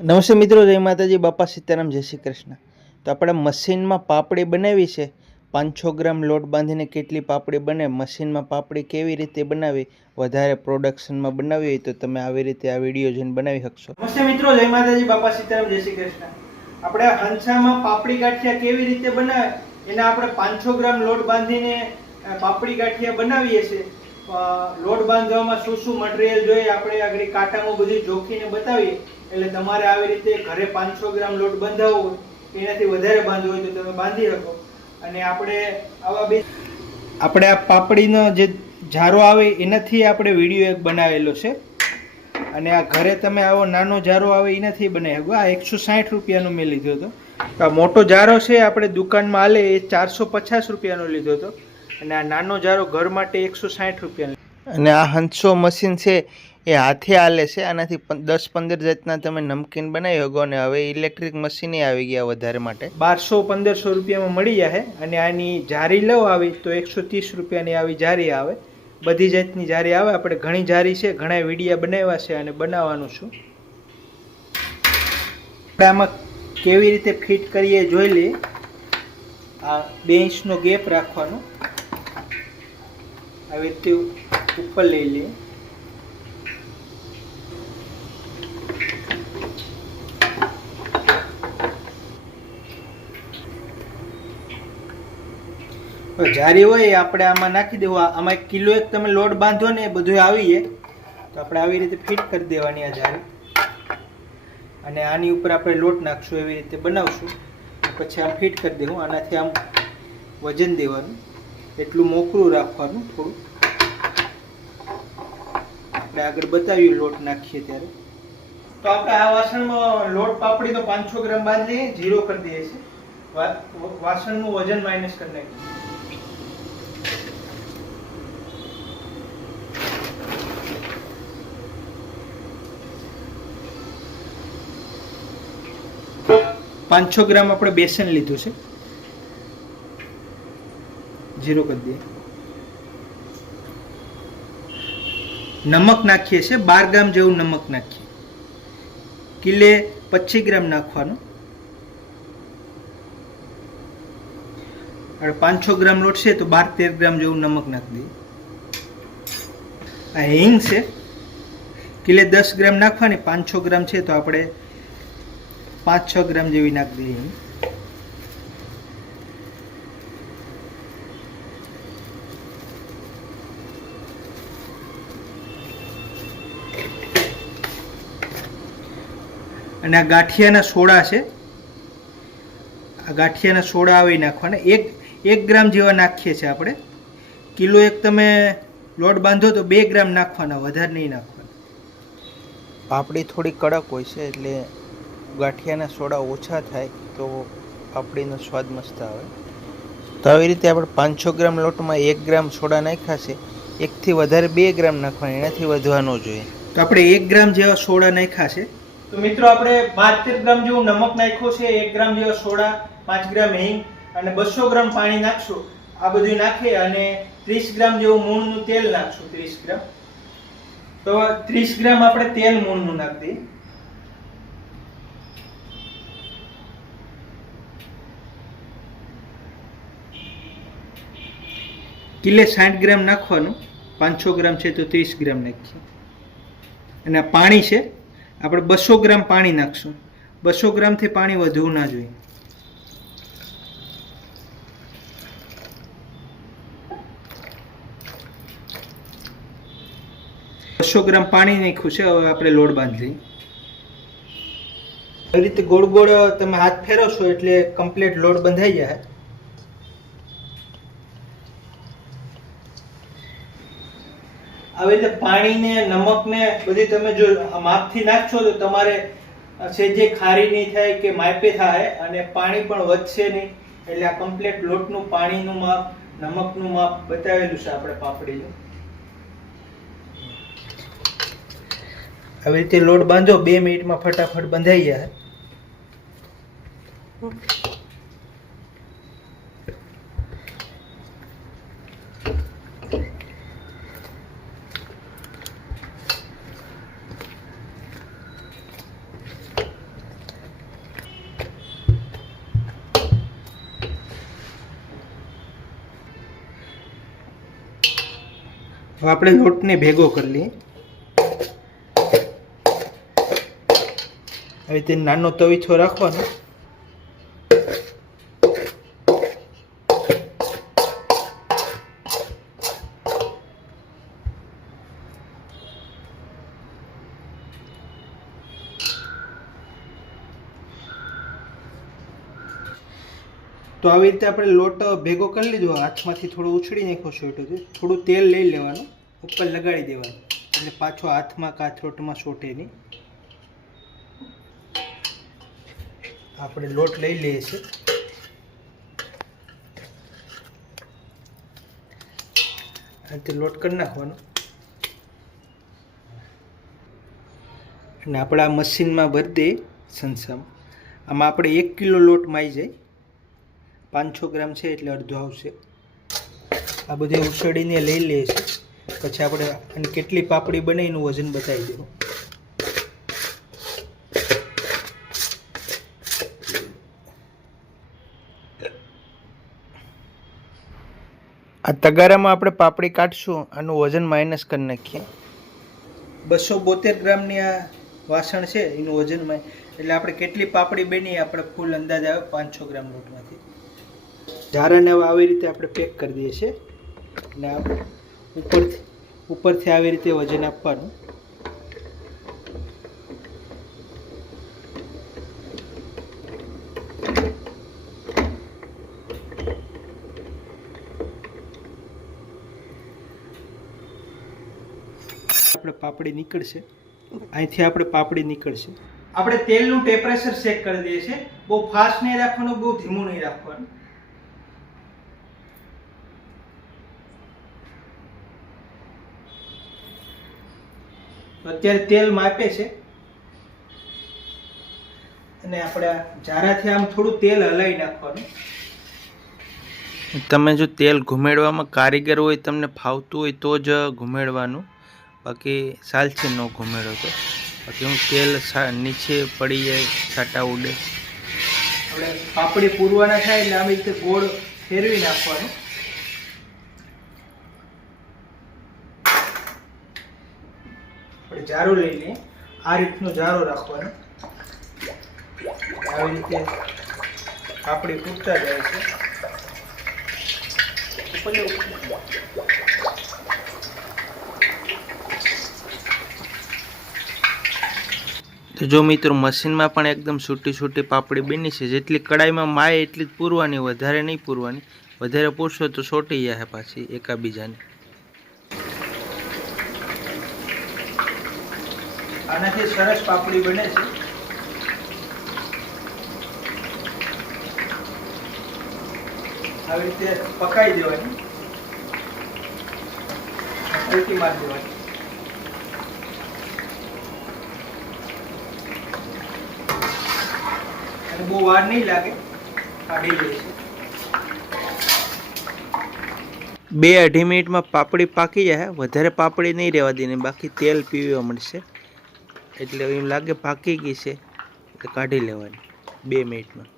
નમસ્તે મિત્રો, જય માતાજી, બાપા સીતારામ, જય શ્રી કૃષ્ણ। તો આપણે મશીનમાં પાપડી બનાવી છે। 500 ગ્રામ લોટ બાંધીને કેટલી પાપડી બને, મશીનમાં પાપડી કેવી રીતે બનાવી, વધારે પ્રોડક્શનમાં બનાવી હોય તો તમે આવી રીતે આ વિડીયો જોઈને બનાવી શકશો। નમસ્તે મિત્રો, જય માતાજી, બાપા સીતારામ, જય શ્રી કૃષ્ણ। આપણે હંસામાં પાપડી ગાંઠિયા કેવી રીતે બનાવે એના આપણે 500 ગ્રામ લોટ બાંધીને પાપડી ગાંઠિયા બનાવીએ છીએ। લોટ બાંધવામાં શું શું મટીરીયલ જોઈએ આપણે આગળ કાંટામાં બધું જોખીને બતાવીએ, એટલે તમારે આવી રીતે ઘરે 500 ગ્રામ લોટ બાંધવો હોય, એનાથી વધારે બાંધવો હોય તો તમે બાંધી શકો। અને આપણે આ પાપડીનો જે જારો આવે એનાથી આપણે વિડીયો એક બનાવેલો છે, અને આ ઘરે તમે આવો નાનો જારો આવે એનાથી બનાવી શકો। આ 160 રૂપિયાનો મેં લીધો હતો। આ મોટો જારો છે આપણે દુકાનમાં હાલે એ 450 રૂપિયાનો લીધો હતો, અને આ નાનો જારો ઘર માટે 160 રૂપિયાનો। અને આ હંસો મશીન છે એ હાથે હાલે છે, આનાથી 10-15 જાતના તમે નમકીન બનાવી શકો। અને હવે ઇલેક્ટ્રિક મશીન આવી ગયા વધારે માટે 1200-1500 રૂપિયામાં મળી જાય। અને આની જારી લો આવી તો 130 રૂપિયાની આવી જારી આવે, બધી જાતની જારી આવે। આપણે ઘણી જારી છે, ઘણા વિડીયા બનાવ્યા છે અને બનાવવાનું છું। આપણે આમાં કેવી રીતે ફિટ કરીએ જોઈ લઈએ। આ 2 ઇંચનો ગેપ રાખવાનો, આવી રીતે ઉપર લઈ લઈએ। જારી હોય એ આપણે આમાં નાખી દેવું। આમાં 1 કિલો એક તમે લોટ બાંધો ને એ બધું આવી જાય તો આપણે આવી રીતે ફિટ કરી દેવાની આ જારી, અને આની ઉપર આપણે લોટ નાખશું, એવી રીતે બનાવશું, પછી આમ ફિટ કરી દેવું। આનાથી આમ વજન દેવાનું, એટલું મોકળું રાખવાનું થોડું। આપણે આગળ બતાવ્યું લોટ નાખીએ ત્યારે। તો આપણે આ વાસણમાં લોટ પાપડીનો 500 ગ્રામ બાંધી 0 કરી દઈએ છીએ। વાસણનું વજન માઇનસ કરી નાખીએ। પાંચસો ગ્રામ આપણે બેસન લીધું છે, 0 કરી દઈએ। નમક નાખીએ છીએ 12 ગ્રામ જેવું નમક નાખીએ, કિલે 25 ગ્રામ નાખવાનું। અને 500 ગ્રામ લોટ છે તો 12-13 ગ્રામ જેવું નમક નાખી દઈએ। આ હિંગ છે, કિલે 10 ગ્રામ નાખવાની, 500 ગ્રામ છે તો આપણે 5-6 ગ્રામ જેવી નાખી દઈએ। અને આ ગાંઠિયાના સોડા છે, આ ગાંઠિયાના સોડા આવી નાખવાના, 1 ગ્રામ જેવા નાખીએ છીએ આપણે। કિલો એક તમે લોટ બાંધો તો 2 ગ્રામ નાખવાના, વધારે નહીં નાખવાના। પાપડી થોડી કડક હોય છે એટલે ગાંઠિયાના સોડા ઓછા થાય તો પાપડીનો સ્વાદ મસ્ત આવે। તો આવી રીતે આપણે 500 ગ્રામ લોટમાં 1 ગ્રામ સોડા નાખ્યા છે, 1થી વધારે 2 ગ્રામ નાખવાના, એનાથી વધવા ન જોઈએ। તો આપણે 1 ગ્રામ જેવા સોડા નાખ્યા છે। તો મિત્રો આપણે 12-13 ગ્રામ જેવું નમક નાખ્યું છે, 1 ગ્રામ જેવા સોડા, 5 ગ્રામ હિંગ અને 200 ગ્રામ પાણી નાખશું। આ બધું નાખી અને 30 ગ્રામ જેવું મૂળનું તેલ નાખશું, 30 ગ્રામ। તો 30 ગ્રામ આપણે તેલ મૂળનું નાખી દઈએ। કિલે 60 ગ્રામ નાખવાનું, 500 ગ્રામ છે તો 30 ગ્રામ નાખીએ। અને આ પાણી છે, આપણે 200 ગ્રામ પાણી નાખશું, 200 ગ્રામથી પાણી વધવું ના જોઈએ। 200 ગ્રામ પાણી નાખ્યું છે, હવે આપણે લોટ બાંધી લઈએ। આવી રીતે ગોળ ગોળ તમે હાથ ફેરવશો એટલે કમ્પ્લીટ લોટ બંધાઈ જાય। આવી રીતે પાણીને નમકને બધી તમે જો માપથી નાખશો તો તમારે સેજે ખારી નહીં થાય કે માપે થાય, અને પાણી પણ વધશે નહીં। એટલે આ કમ્પ્લીટ લોટનું પાણીનું માપ, નમકનું માપ બતાવેલું છે આપણે પાપડીનું। આવી રીતે લોટ બાંધો, 2 મિનિટમાં ફટાફટ બંધાઈ જાય। હવે આપણે લોટને ભેગો કરી લઈએ. આવી રીતે નાનો તવીથો રાખવાનો. તો આવી રીતે આપણે લોટ ભેગો કરી લીધો. હાથમાંથી થોડું ઉછળી નાખો સોટોથી. થોડું તેલ લઈ લેવાનું, ઉપર લગાડી દેવાનું, એટલે પાછો હાથમાં કાથરોટમાં સોટે નહીં. આપણે લોટ લઈ લઈએ છીએ. આ રીતે લોટ કરી નાખવાનો અને આપણા મશીનમાં ભરી દઈએ સંસામાં. આમાં આપણે 1 કિલો લોટ માઈ જાય. 500 ગ્રામ છે એટલે અડધો આવશે. આ બધે ઉછળીને લઈ લઈએ છીએ. પછી આપણે આની કેટલી પાપડી બને એનું વજન બતાવી દેવું. આ તગારામાં આપણે પાપડી કાઢશું. આનું વજન માઇનસ કરી નાખીએ. 272 ગ્રામની આ વાસણ છે એનું વજન એટલે આપણે કેટલી પાપડી બની આપણે ફૂલ અંદાજ આવે 500 ગ્રામ લોટમાંથી. ધારાને હવે આવી રીતે આપણે પેક કરી દઈએ છીએ અને આપણે ઉપરથી આવી રીતે વજન આપવાનું. આપણે પાપડી નીકળશે. અહીંથી આપણે પાપડી નીકળશે. આપણે તેલનું ટેમ્પરેચર ચેક કરી દઈએ છીએ. બહુ ફાસ્ટ નહીં રાખવાનું, બહુ ધીમું નહીં રાખવાનું. અત્યારે તેલ માપે છે અને આપણે જારાથી આમ થોડું તેલ હલાવી નાખવાનું. તમે જો તેલ ઘુમેડવામાં કારીગર હોય, તમને ફાવતું હોય તો જ ઘુમેડવાનું, બાકી ચાલશે ન ઘુમેડો તો. બાકી હું તેલ નીચે પડી જાય, છાંટા ઉડે. આપણે પાપડી પૂરવાના થાય એટલે આવી રીતે ગોળ ફેરવી નાખવાનું. જારો લઈ લઈએ. આ રીતનો જારો રાખવાનો. આવી રીતે પાપડી ફૂટતા જાય છે. તો જો મિત્રો, મશીનમાં પણ એકદમ છૂટી પાપડી બની છે. જેટલી કડાઈમાં માય એટલી જ પૂરવાની, વધારે નહીં પૂરવાની. વધારે પૂરશો તો સોટી જાય પાછી એકાબીજાને. આનાથી સરસ પાપડી બને છે. આવી રીતે પકાઈ દેવાની, પલટી મારી દેવાની. અને બહુ વાર નહીં લાગે, કાઢી લે છે. 2-2.5 મિનિટમાં પાપડી પાકી જાય. વધારે પાપડી નહીં રહેવા દેની, બાકી તેલ પીવા મળશે. એટલે એમ લાગે પાકી ગઈ છે એટલે કાઢી લેવાની 2 મિનિટમાં.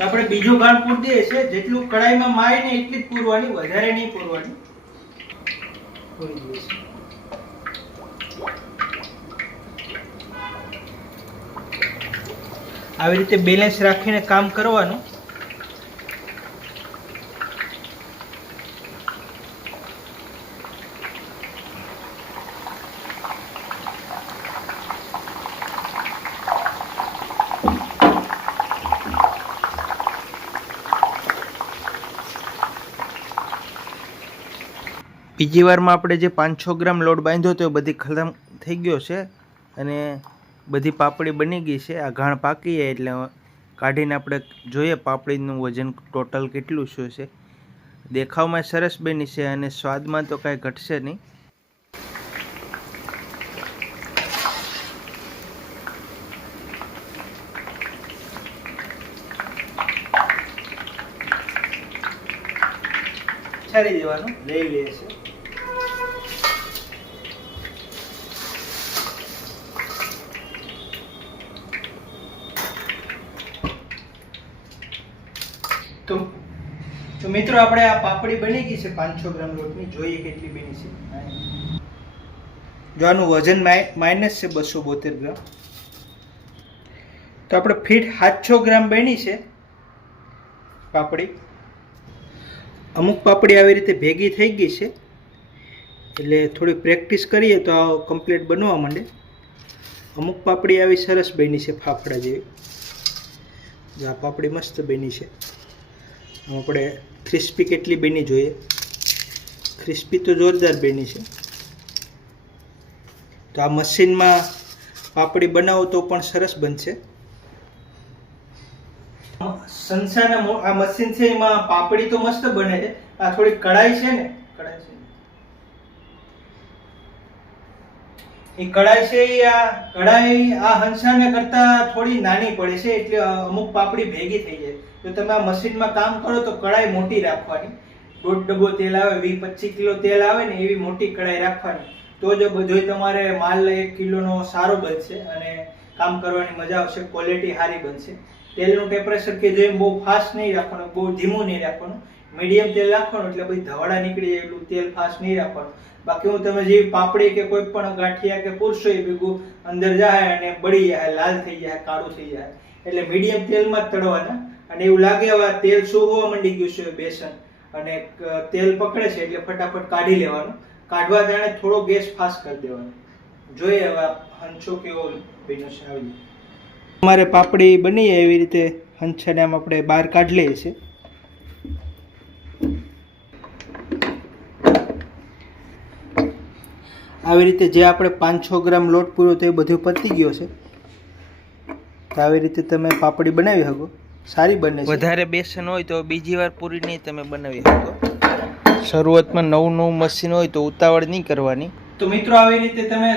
આપણે બીજું ગાણ પૂરી દઈએ છે. જેટલું કડાઈમાં માય ને એટલી જ પૂરવાની, વધારે નહીં પૂરવાની. પૂરી દઈએ છે. આવી રીતે બેલેન્સ રાખીને કામ કરવાનું. બીજી વારમાં આપણે જે 500 ગ્રામ લોટ બાંધ્યો હતો એ બધી ખતમ થઈ ગયો છે અને બધી પાપડી બની ગઈ છે. આ ઘાણ પાકી જાય એટલે કાઢીને આપણે જોઈએ પાપડીનું વજન ટોટલ કેટલું શું છે. દેખાવમાં સરસ બની છે અને સ્વાદમાં તો કાંઈ ઘટશે નહીં. છાડી દેવાનું, લઈ લે છે. તો મિત્રો આપણે આ પાપડી બની ગઈ છે 500 ગ્રામ લોટની. જોઈએ કેટલી બની છે. જો આનું વજન માઇનસ છે 272 ગ્રામ. તો આપણે ફીટ 700 ગ્રામ બની છે પાપડી. અમુક પાપડી આવી રીતે ભેગી થઈ ગઈ છે, એટલે થોડી પ્રેક્ટિસ કરીએ તો આ કમ્પ્લીટ બનવા માંડે. અમુક પાપડી આવી સરસ બની છે ફાફડા જેવી. જો આ પાપડી મસ્ત બની છે. આપણે ક્રિસ્પી કેટલી બની જોઈએ. ક્રિસ્પી તો જોરદાર બની છે. તો આ મશીનમાં પાપડી બનાવો તો પણ સરસ બનશે. સંસારના આ મશીન છે એમાં પાપડી તો મસ્ત બને છે. આ થોડી કઢાઈ છે ને, એ કઢાઈ છે આ હંસાને કરતા થોડી નાની પડે છે, એટલે અમુક પાપડી ભેગી થઈ જાય. જો તમે આ મશીનમાં કામ કરો તો કઢાઈ મોટી રાખવાની. 1.5 ડબ્બો તેલ આવે, 20-25 કિલો તેલ આવે ને એવી મોટી કઢાઈ રાખવાની. તો જો બધોય તમારે માલ 1 કિલોનો સારો બનશે અને કામ કરવાની મજા આવશે, ક્વોલિટી સારી બનશે. તેલનું ટેમ્પરેચર કે જો બહુ ફાસ્ટ નહીં રાખવાનું, બહુ ધીમું નહીં રાખવાનું, મીડિયમ તેલ રાખવાનું, એટલે બધી ધવાડા નીકળી જાય એટલું તેલ ફાસ્ટ નહીં રાખવાનું. બાકી હું તમે જે પાપડી કે કોઈ પણ ગાંઠિયા કે પૂરશો એ ભેગું અંદર જાય અને બળી જાય, લાલ થઈ જાય, કાળું થઈ જાય. એટલે મીડિયમ તેલમાં જ તળવાના. અને એવું લાગે હવે તેલ સુકવા માંડી ગયું છે બેસન અને તેલ પકડે છે એટલે ફટાફટ કાઢી લેવાનું. કાઢવા જાણે થોડો ગેસ ફાસ્ટ કરી દેવાનો. જોઈએ હવે હંચો કેવો બન્યો છે. આવી અમારે પાપડી બની એવી રીતે હંચાને આમ આપણે બહાર કાઢી લઈએ છીએ. આવી રીતે જે આપણે 500 ગ્રામ લોટ પૂરો તો એ બધું પતી ગયો છે. તો આવી રીતે તમે પાપડી બનાવી શકો, સારી બને છે. વધારે બેસન હોય તો બીજી વાર પૂરી નહીં તમે બનાવી શકો. શરૂઆતમાં નવું મશીન હોય તો ઉતાવળ નહીં કરવાની. તો મિત્રો આવી રીતે તમે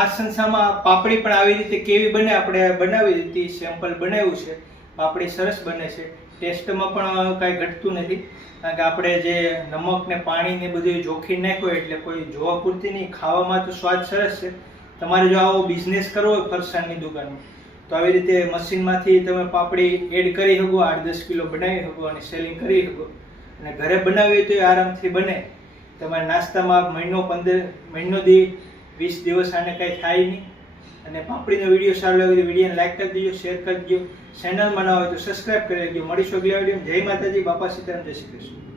આ સંસારમાં પાપડી પણ આવી રીતે કેવી બને આપણે બનાવી હતી, સેમ્પલ બનાવ્યું છે. પાપડી સરસ બને છે. ટેસ્ટમાં પણ કાંઈ ઘટતું નથી, કારણ કે આપણે જે નમક ને પાણી ને બધું જોખી નાખ્યું એટલે કોઈ જોવા પૂરતી નહીં. ખાવામાં તો સ્વાદ સરસ છે. તમારે જો આવો બિઝનેસ કરવો હોય ફરસાણની દુકાનમાં તો આવી રીતે મશીનમાંથી તમે પાપડી એડ કરી શકો, 8-10 કિલો બનાવી શકો અને સેલિંગ કરી શકો. અને ઘરે બનાવી તો એ આરામથી બને. તમારે નાસ્તામાં મહિનો 20 દિવસ આને કાંઈ થાય નહીં. અને પાપડીનો વિડીયો સારો લાગે તો વિડીયોને લાઈક કરી દેજો, શેર કરી દેજો. ચેનલમાં ન હોય તો સબસ્ક્રાઈબ કરી દેજો. મળીશું અગલા વિડીયોમાં. જય માતાજી, બાપા સીતારામ, જય શ્રી કૃષ્ણ.